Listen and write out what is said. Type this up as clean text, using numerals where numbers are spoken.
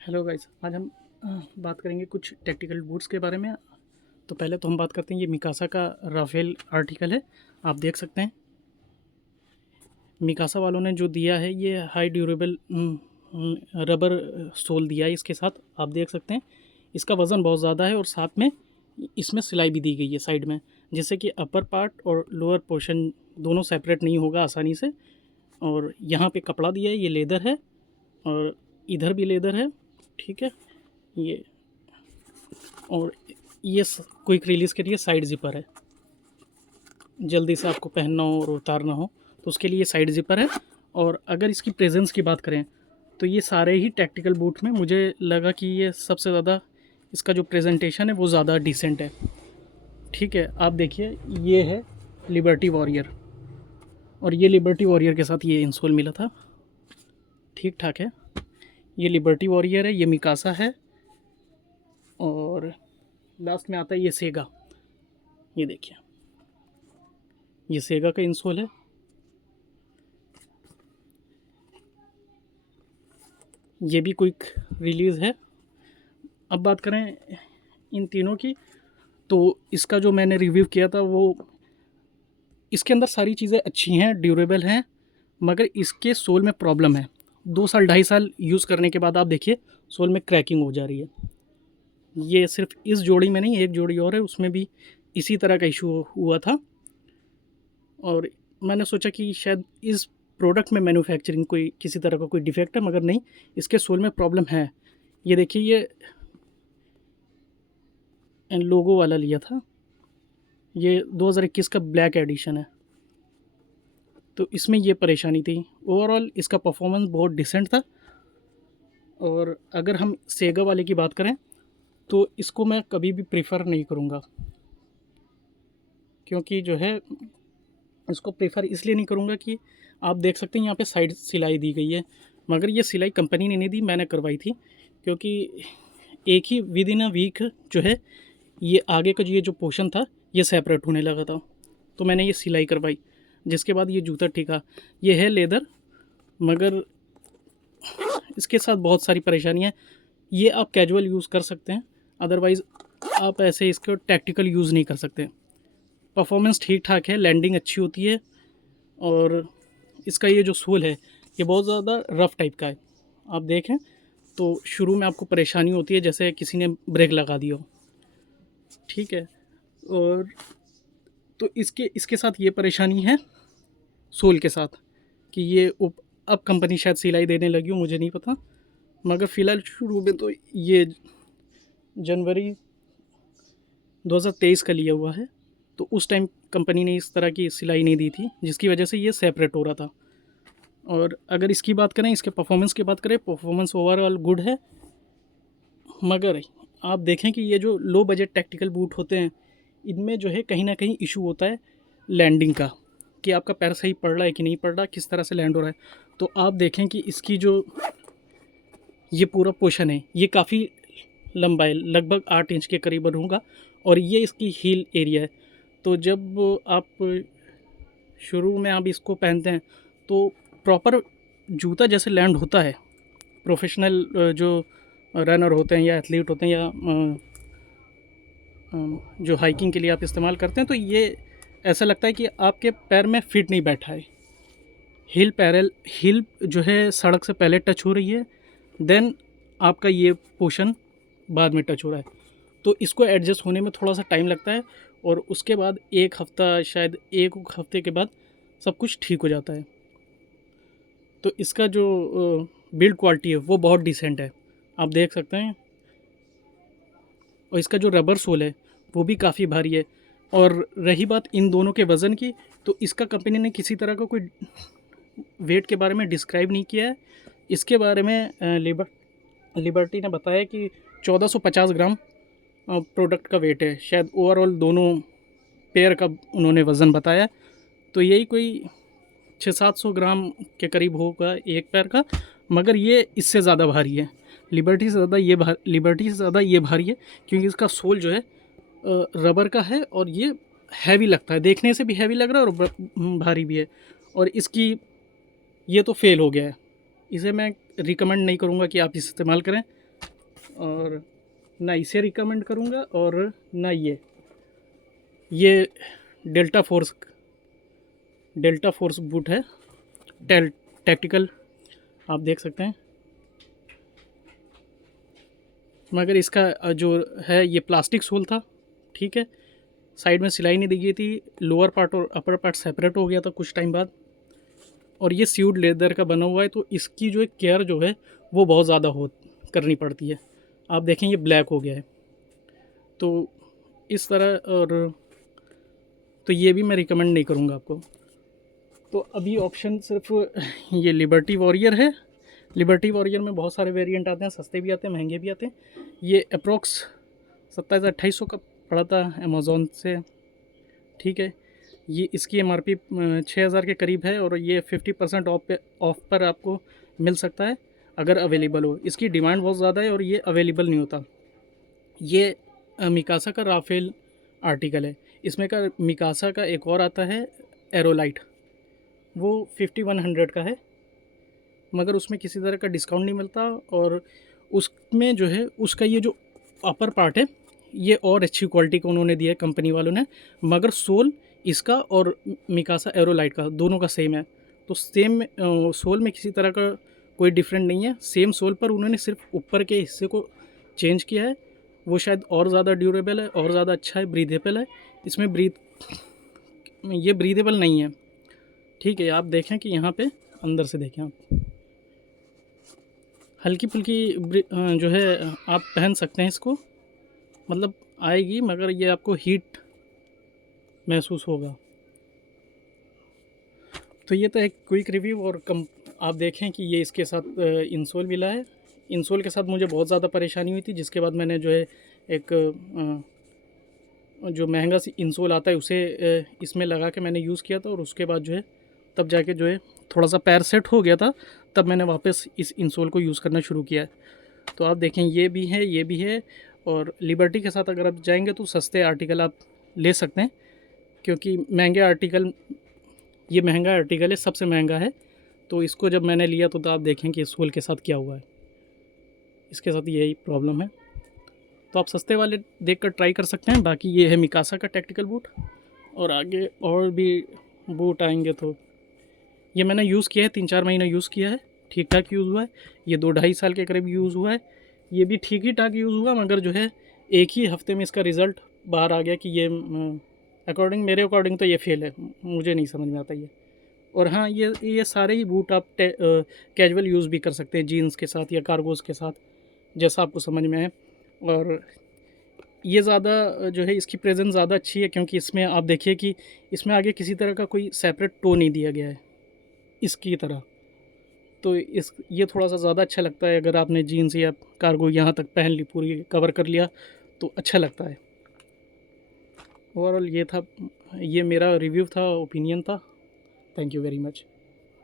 Hello guys, आज हम बात करेंगे कुछ टेक्निकल बूट्स के बारे में। तो पहले तो हम बात करते हैं, ये मिकासा का राफेल आर्टिकल है। आप देख सकते हैं मिकासा वालों ने जो दिया है ये हाई ड्यूरेबल रबर सोल दिया है इसके साथ। आप देख सकते हैं इसका वज़न बहुत ज़्यादा है और साथ में इसमें सिलाई भी दी गई है साइड में, जिससे कि अपर पार्ट और लोअर पोर्शन दोनों सेपरेट नहीं होगा आसानी से। और यहाँ पे कपड़ा दिया है, ये लेदर है और इधर भी लेदर है, ठीक है। ये और ये क्विक रिलीज़ के लिए साइड ज़िपर है, जल्दी से आपको पहनना हो और उतारना हो तो उसके लिए साइड ज़िपर है। और अगर इसकी प्रेजेंस की बात करें तो ये सारे ही टैक्टिकल बूट में मुझे लगा कि ये सबसे ज़्यादा इसका जो प्रेजेंटेशन है वो ज़्यादा डिसेंट है, ठीक है। आप देखिए, ये है लिबर्टी वॉरियर और ये लिबर्टी वॉरियर के साथ ये इंसोल मिला था, ठीक ठाक है। ये लिबर्टी वॉरियर है, ये मिकासा है और लास्ट में आता है ये सेगा। ये देखिए, ये सेगा का इंसोल है। ये भी क्विक रिलीज़ है। अब बात करें इन तीनों की, तो इसका जो मैंने रिव्यू किया था वो इसके अंदर सारी चीज़ें अच्छी हैं, ड्यूरेबल हैं, मगर इसके सोल में प्रॉब्लम है। 2 साल 2.5 साल यूज़ करने के बाद आप देखिए सोल में क्रैकिंग हो जा रही है। ये सिर्फ इस जोड़ी में नहीं, एक जोड़ी और है उसमें भी इसी तरह का इशू हुआ था। और मैंने सोचा कि शायद इस प्रोडक्ट में मैन्युफैक्चरिंग कोई किसी तरह का कोई डिफेक्ट है, मगर नहीं, इसके सोल में प्रॉब्लम है। ये देखिए, ये लोगो वाला लिया था, ये 2021 का ब्लैक एडिशन है, तो इसमें ये परेशानी थी। ओवरऑल इसका परफॉर्मेंस बहुत डिसेंट था। और अगर हम सेगा वाले की बात करें तो इसको मैं कभी भी प्रेफर नहीं करूँगा, क्योंकि जो है इसको प्रेफर इसलिए नहीं करूँगा कि आप देख सकते हैं यहाँ पे साइड सिलाई दी गई है, मगर ये सिलाई कंपनी ने नहीं दी, मैंने करवाई थी। क्योंकि एक ही विद इन अ वीक जो है ये आगे का ये जो पोर्शन था ये सेपरेट होने लगा था, तो मैंने ये सिलाई करवाई, जिसके बाद ये जूता टिका। ये है लेदर, मगर इसके साथ बहुत सारी परेशानियाँ। ये आप कैजुअल यूज़ कर सकते हैं, अदरवाइज़ आप ऐसे इसको टैक्टिकल यूज़ नहीं कर सकते। परफॉर्मेंस ठीक ठाक है, लैंडिंग अच्छी होती है और इसका ये जो सोल है ये बहुत ज़्यादा रफ़ टाइप का है। आप देखें तो शुरू में आपको परेशानी होती है जैसे किसी ने ब्रेक लगा दिया हो, ठीक है। और तो इसके इसके साथ ये परेशानी है सोल के साथ कि ये अब कंपनी शायद सिलाई देने लगी हो, मुझे नहीं पता, मगर फ़िलहाल शुरू में तो ये जनवरी 2023 का लिया हुआ है, तो उस टाइम कंपनी ने इस तरह की सिलाई नहीं दी थी, जिसकी वजह से ये सेपरेट हो रहा था। और अगर इसकी बात करें, इसके परफॉर्मेंस की बात करें, परफॉर्मेंस ओवरऑल गुड है। मगर आप देखें कि ये जो लो बजट टैक्टिकल बूट होते हैं इनमें जो है कहीं ना कहीं इशू होता है लैंडिंग का, कि आपका पैर सही पड़ रहा है कि नहीं पड़ रहा, किस तरह से लैंड हो रहा है। तो आप देखें कि इसकी जो ये पूरा पोर्शन है ये काफ़ी लंबा है, लगभग 8 इंच के करीबन होगा, और ये इसकी हील एरिया है। तो जब आप शुरू में आप इसको पहनते हैं तो प्रॉपर जूता जैसे लैंड होता है, प्रोफेशनल जो रनर होते हैं या एथलीट होते हैं या जो हाइकिंग के लिए आप इस्तेमाल करते हैं, तो ये ऐसा लगता है कि आपके पैर में फिट नहीं बैठा है। हील जो है सड़क से पहले टच हो रही है, देन आपका ये पोर्शन बाद में टच हो रहा है, तो इसको एडजस्ट होने में थोड़ा सा टाइम लगता है। और उसके बाद 1 हफ़्ता, शायद 1 हफ़्ते के बाद सब कुछ ठीक हो जाता है। तो इसका जो बिल्ड क्वालिटी है वो बहुत डिसेंट है, आप देख सकते हैं। और इसका जो रबर सोल है वो भी काफ़ी भारी है। और रही बात इन दोनों के वज़न की, तो इसका कंपनी ने किसी तरह का कोई वेट के बारे में डिस्क्राइब नहीं किया है। इसके बारे में लिबर्टी ने बताया कि 1450 ग्राम प्रोडक्ट का वेट है, शायद ओवरऑल दोनों पेयर का उन्होंने वज़न बताया। तो यही कोई 600-700 ग्राम के करीब होगा एक पैर का, मगर ये इससे ज़्यादा भारी है। लिबर्टी से ज़्यादा ये भारी है, क्योंकि इसका सोल जो है रबर का है और ये हैवी लगता है, देखने से भी हैवी लग रहा है और भारी भी है। और इसकी ये तो फेल हो गया है, इसे मैं रिकमेंड नहीं करूँगा कि आप इसे इस्तेमाल करें। और ना इसे रिकमेंड करूँगा और ना ये डेल्टा फोर्स बूट है, टैक्टिकल, आप देख सकते हैं। मगर इसका जो है ये प्लास्टिक सोल था, ठीक है। साइड में सिलाई नहीं दी गई थी, लोअर पार्ट और अपर पार्ट सेपरेट हो गया था कुछ टाइम बाद। और ये स्यूड लेदर का बना हुआ है, तो इसकी जो केयर जो है वो बहुत ज़्यादा करनी पड़ती है। आप देखें ये ब्लैक हो गया है, तो इस तरह। और तो ये भी मैं रिकमेंड नहीं करूँगा आपको। तो अभी ऑप्शन सिर्फ ये लिबर्टी वॉरियर है। लिबर्टी वॉरियर में बहुत सारे वेरिएंट आते हैं, सस्ते भी आते हैं, महंगे भी आते हैं। ये अप्रोक्स 2700-2800 का पड़ा था अमेज़ॉन से, ठीक है। ये इसकी MRP 6000 के करीब है, और ये 50% ऑफ पर आपको मिल सकता है अगर अवेलेबल हो। इसकी डिमांड बहुत ज़्यादा है और ये अवेलेबल नहीं होता। ये मिकासा का राफेल आर्टिकल है। इसमें का मिकासा का एक और आता है एरोलाइट, वो 5100 का है, मगर उसमें किसी तरह का डिस्काउंट नहीं मिलता। और उसमें जो है उसका ये जो अपर पार्ट है ये और अच्छी क्वालिटी का उन्होंने दिया है कंपनी वालों ने, मगर सोल इसका और मिकासा एरोलाइट का दोनों का सेम है। तो सेम सोल में किसी तरह का कोई डिफरेंट नहीं है, सेम सोल पर उन्होंने सिर्फ ऊपर के हिस्से को चेंज किया है। वो शायद और ज़्यादा ड्यूरेबल है, और ज़्यादा अच्छा है, ब्रीदेबल है। इसमें ये ब्रीदेबल नहीं है, ठीक है। आप देखें कि यहाँ पे अंदर से देखें आप, हल्की फुल्की जो है आप पहन सकते हैं इसको, मतलब आएगी, मगर ये आपको हीट महसूस होगा। तो ये तो एक क्विक रिव्यू। और आप देखें कि ये इसके साथ इंसोल मिला है। इंसोल के साथ मुझे बहुत ज़्यादा परेशानी हुई थी, जिसके बाद मैंने जो है एक जो महंगा सी इंसोल आता है उसे इसमें लगा के मैंने यूज़ किया था, और उसके बाद जो है तब जाके जो है थोड़ा सा पैर सेट हो गया था, तब मैंने वापस इस इंसोल को यूज़ करना शुरू किया है। तो आप देखें ये भी है, ये भी है। और लिबर्टी के साथ अगर आप जाएंगे तो सस्ते आर्टिकल आप ले सकते हैं, क्योंकि ये महंगा आर्टिकल है, सबसे महंगा है। तो इसको जब मैंने लिया तो आप देखें कि सोल के साथ क्या हुआ है, इसके साथ यही प्रॉब्लम है। तो आप सस्ते वाले देख कर ट्राई कर सकते हैं। बाकी ये है मिकासा का टैक्टिकल बूट, और आगे और भी बूट आएंगे। तो ये मैंने यूज़ किया है, 3-4 महीना यूज़ किया है, ठीक ठाक यूज़ हुआ है। ये 2-2.5 साल के करीब यूज़ हुआ है, ये भी ठीक ही ठाक यूज़ हुआ, मगर जो है एक ही हफ्ते में इसका रिज़ल्ट बाहर आ गया कि ये मेरे अकॉर्डिंग तो ये फेल है, मुझे नहीं समझ में आता ये। और हाँ, ये सारे ही बूट आप कैजुअल यूज़ भी कर सकते हैं, जीन्स के साथ या कार्गोज़ के साथ, जैसा आपको समझ में आए। और ये ज़्यादा जो है इसकी प्रेजेंस ज़्यादा अच्छी है, क्योंकि इसमें आप देखिए कि इसमें आगे किसी तरह का कोई सेपरेट टो नहीं दिया गया है इसकी तरह। तो ये थोड़ा सा ज़्यादा अच्छा लगता है, अगर आपने जीन्स या कार्गो यहाँ तक पहन ली, पूरी कवर कर लिया, तो अच्छा लगता है। ओवरऑल ये मेरा रिव्यू था, ओपिनियन था। Thank you very much.